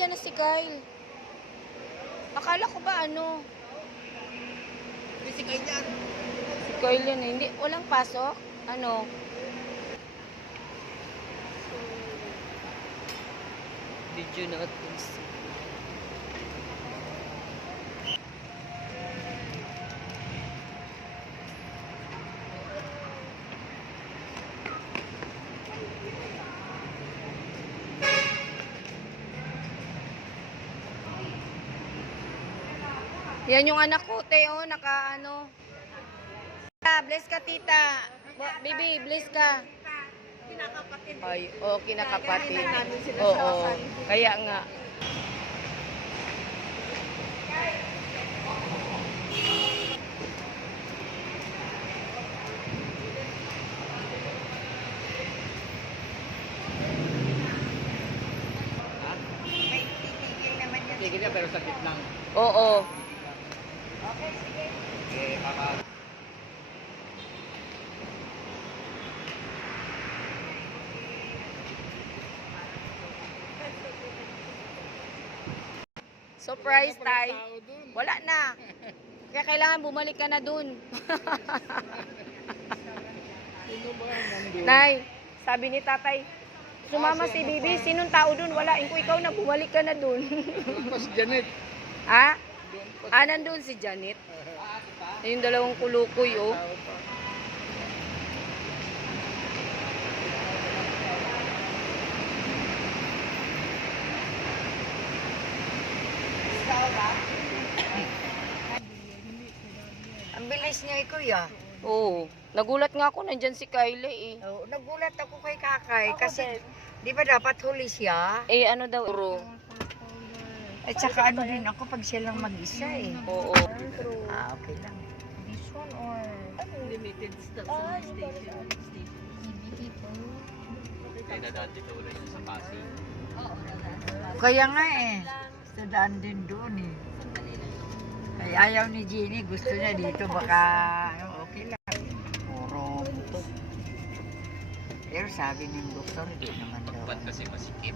nandyan na si Kyle. Akala ko ba ano? Hindi si Kyle yan. Si Kyle yun eh. Hindi, walang pasok? Ano? Did you notice? Yan yung anak ko, Teo, naka ano. Bless ka, tita. Bibi, bless ka. Kinakapatid. Ay, oh, kinakapatid. Kaya namin sila Oo, sa kaya nga. May titigil naman yan. Tigil niya pero sakit lang. Oo. Okay, sige. Eh, baka... Surprise, Tay. Wala na. Kaya kailangan bumalik ka na dun. Sino ba nandun? Nay, sabi ni tatay, sumama si Bibi, sinong tao dun? Wala, ko ikaw na, bumalik ka na dun. Pas Janet. Ha? Nandun si Janet. Yung dalawang kulukoy, oh. Ang bilis niya, kuya. Oo. Nagulat nga ako, nandyan si Kylie, eh. Oh, nagulat ako kay Kakay kasi di ba dapat huli siya? Eh, ano daw? Uro. At saka ano din ako pag siya lang mag-isa eh. Oo. Ah, okay lang. This one or Limited stuff sa station. Kaya nadaan dito ulit sa Pasig. Kaya nga eh. Sadaan din doon eh. Kaya ayaw ni Jeannie, gusto niya dito baka ano, okay lang. Puro buto. Pero sabi ng doktor, hindi naman daw. Ba't kasi masikip?